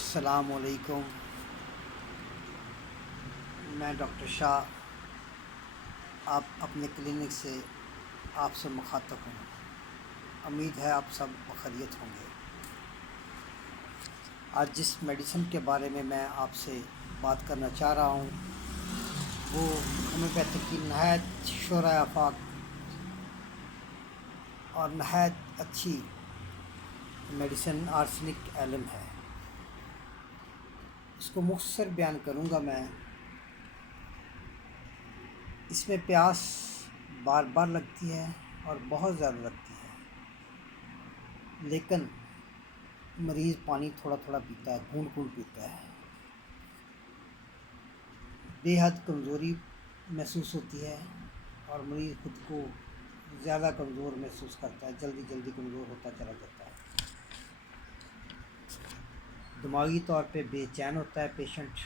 السلام علیکم، میں ڈاکٹر شاہ آپ اپنے کلینک سے آپ سے مخاطب ہوں۔ امید ہے آپ سب بخیریت ہوں گے۔ آج جس میڈیسن کے بارے میں آپ سے بات کرنا چاہ رہا ہوں وہ ہومیوپیتھی کی نہایت شعرۂ آفاق اور نہایت اچھی میڈیسن آرسینک ایلم ہے۔ اس کو مختصر بیان کروں گا میں۔ اس میں پیاس بار بار لگتی ہے اور بہت زیادہ لگتی ہے، لیکن مریض پانی تھوڑا تھوڑا پیتا ہے، گھونٹ گھونٹ پیتا ہے۔ بے حد کمزوری محسوس ہوتی ہے اور مریض خود کو زیادہ کمزور محسوس کرتا ہے، جلدی جلدی کمزور ہوتا چلا جاتا ہے۔ دماغی طور پہ بے چین ہوتا ہے پیشنٹ،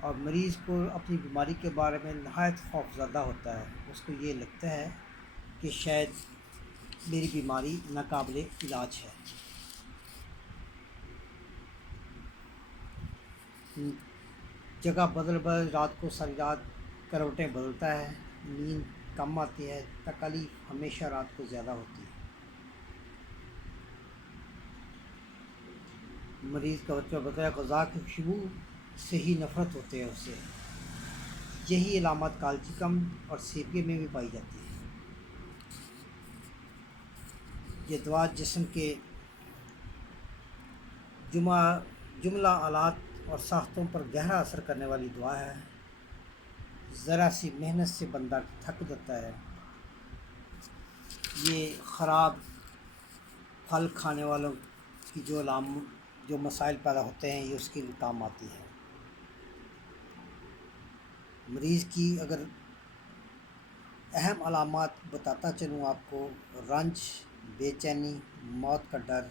اور مریض کو اپنی بیماری کے بارے میں نہایت خوف زدہ ہوتا ہے۔ اس کو یہ لگتا ہے کہ شاید میری بیماری ناقابل علاج ہے۔ جگہ بدل رات کو ساری رات کروٹیں بدلتا ہے، نیند کم آتی ہے، تکلیف ہمیشہ رات کو زیادہ ہوتی ہے۔ مریض کا بچہ بتایا غذا کی خوشبو سے ہی نفرت ہوتے ہے اسے۔ یہی علامات کالچیکم اور سیپیے میں بھی پائی جاتی ہے۔ یہ دوا جسم کے جملہ آلات اور ساختوں پر گہرا اثر کرنے والی دوا ہے۔ ذرا سی محنت سے بندہ تھک جاتا ہے۔ یہ خراب پھل کھانے والوں کی جو مسائل پیدا ہوتے ہیں یہ اس کے لیے کام آتی ہے۔ مریض کی اگر اہم علامات بتاتا چلوں آپ کو: رنج، بے چینی، موت کا ڈر،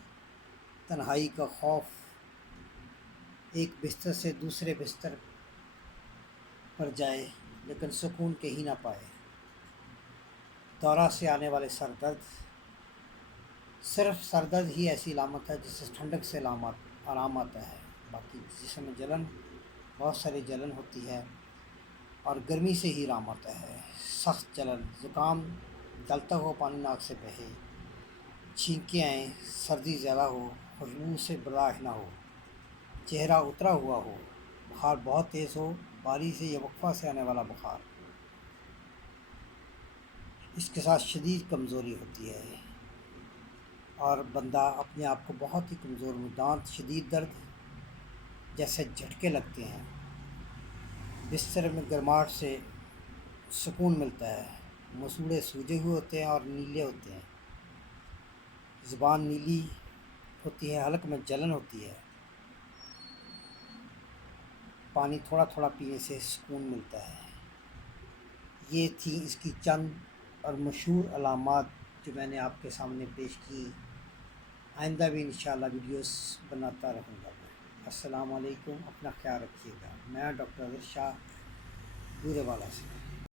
تنہائی کا خوف، ایک بستر سے دوسرے بستر پر جائے لیکن سکون کہیں نہ پائے، دورہ سے آنے والے سر درد۔ صرف سر درد ہی ایسی علامت ہے جس سے ٹھنڈک سے آرام آتا ہے، باقی جسم میں جلن، بہت ساری جلن ہوتی ہے اور گرمی سے ہی آرام آتا ہے۔ سخت جلن، زکام، جلتا ہوا پانی ناک سے بہے، چھینکیں آئیں، سردی زیادہ ہو، خوشبو سے برداشت نہ ہو، چہرہ اترا ہوا ہو، بخار بہت تیز ہو، باری سے یا وقفہ سے آنے والا بخار۔ اس کے ساتھ شدید کمزوری ہوتی ہے اور بندہ اپنے آپ کو بہت ہی کمزور، دانت شدید درد جیسے جھٹکے لگتے ہیں، بستر میں گرماہٹ سے سکون ملتا ہے، مسوڑے سوجے ہوئے ہوتے ہیں اور نیلے ہوتے ہیں، زبان نیلی ہوتی ہے، حلق میں جلن ہوتی ہے، پانی تھوڑا تھوڑا پینے سے سکون ملتا ہے۔ یہ تھی اس کی چند اور مشہور علامات جو میں نے آپ کے سامنے پیش کی۔ آئندہ بھی انشاءاللہ ویڈیوز بناتا رہوں گا میں۔ السلام علیکم، اپنا خیال رکھیے گا۔ میں ڈاکٹر شاہ بورے والا سے۔